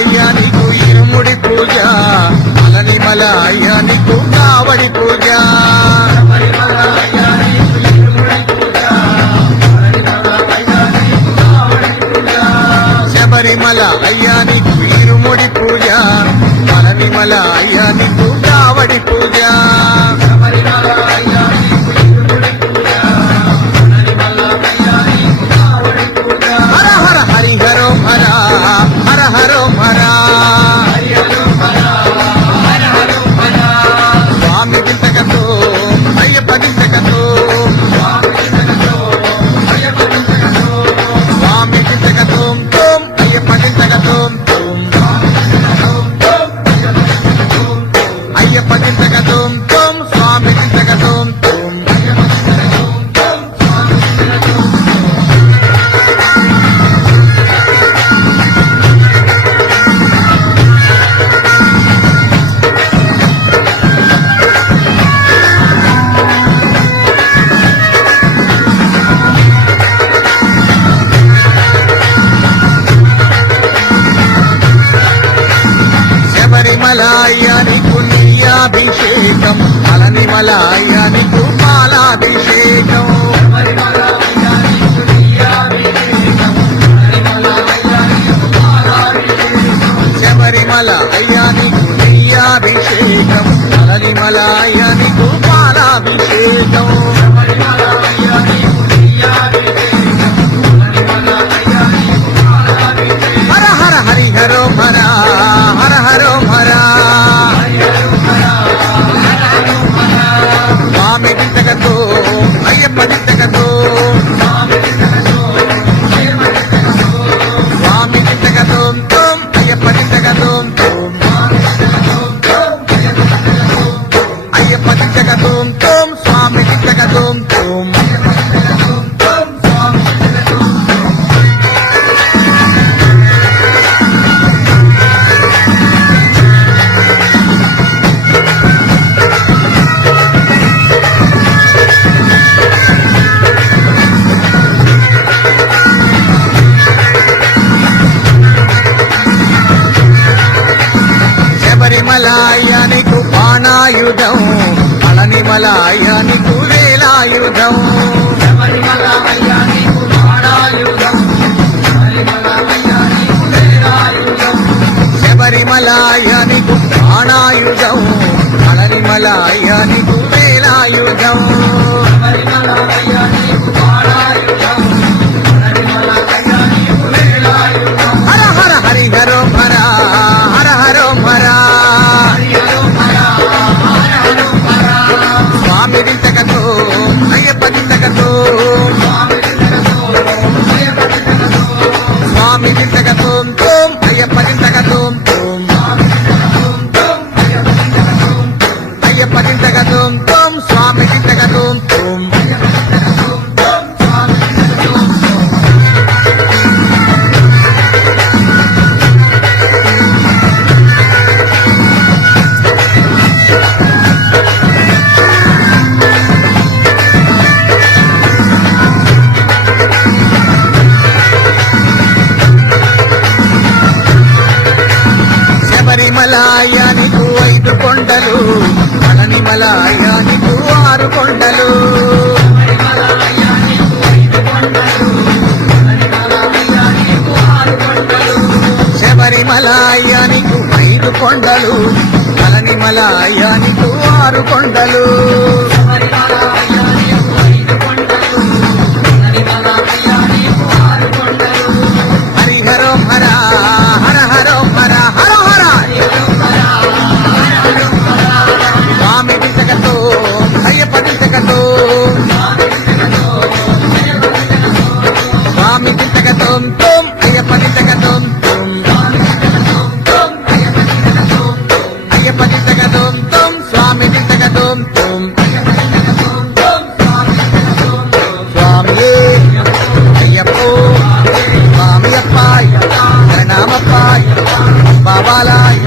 అయ్యానికి ఇరుముడి పూజ, అలనిమల అయ్యానికి కావడి పూజ. శబరిమల అయ్యానికి ఇరుముడి పూజ, అలనిమల అయ్యానికి కావడి పూజ. హర హర హరిహరో హర హర harrow హర. స్వామి గింతకతో అయ్యప్ప గింతకతో, స్వామి గింతకతో అయ్యప్ప గింతకతో, అయ్యప్ప గింతకతో స్వామి గింతకతో. శబరిమలాయానికి నీయాభిషేకం, అలనిమలాయానికి పాలాభిషేకం. శబరిమల అయ్యానికి నీయాభిషేకం, అలనిమలాయానికి పాలాభిషేకం. హర హర హరిహరో హర హర harrow హర. స్వామి గింతకతో అయ్యప్ప గింతకతో, స్వామి గింతకతో అయ్యప్ప గింతకతో, అయ్యప్ప గింతకతో స్వామి గింతకతో. శబరిమలాయానికి బాణాయుధం, అలనిమలాయానికి వేలాయుధం. శబరిమలాయానికి బాణాయుధం, అలనిమలాయానికి వేలాయుధం. హర హర హరిహరో హర హర harrow హర. స్వామి గింతకతో అయ్యప్ప గింతకతో, కొండలు పళనిమల అయ్యా నీకు 6 కొండలు శబరిమల అయ్యా నీకు 5 కొండలు పళనిమల అయ్యా నీకు 6 కొండలు హరిహరోం హర హర హరోం హర హర హర స్వామి దిశకతో అయ్యప్ప దిశకతో స్వామి దిశకతో తుమ్ అయ్యప్ప దిశకతో తుమ్ అయ్యప్ప దిశకతో తుమ్ స్వామి దిశకతో తుమ్ స్వామియే అయ్యప్పో స్వామి అప్పాయ్ ప్రణామప్పాయ్ బాబాలాయ్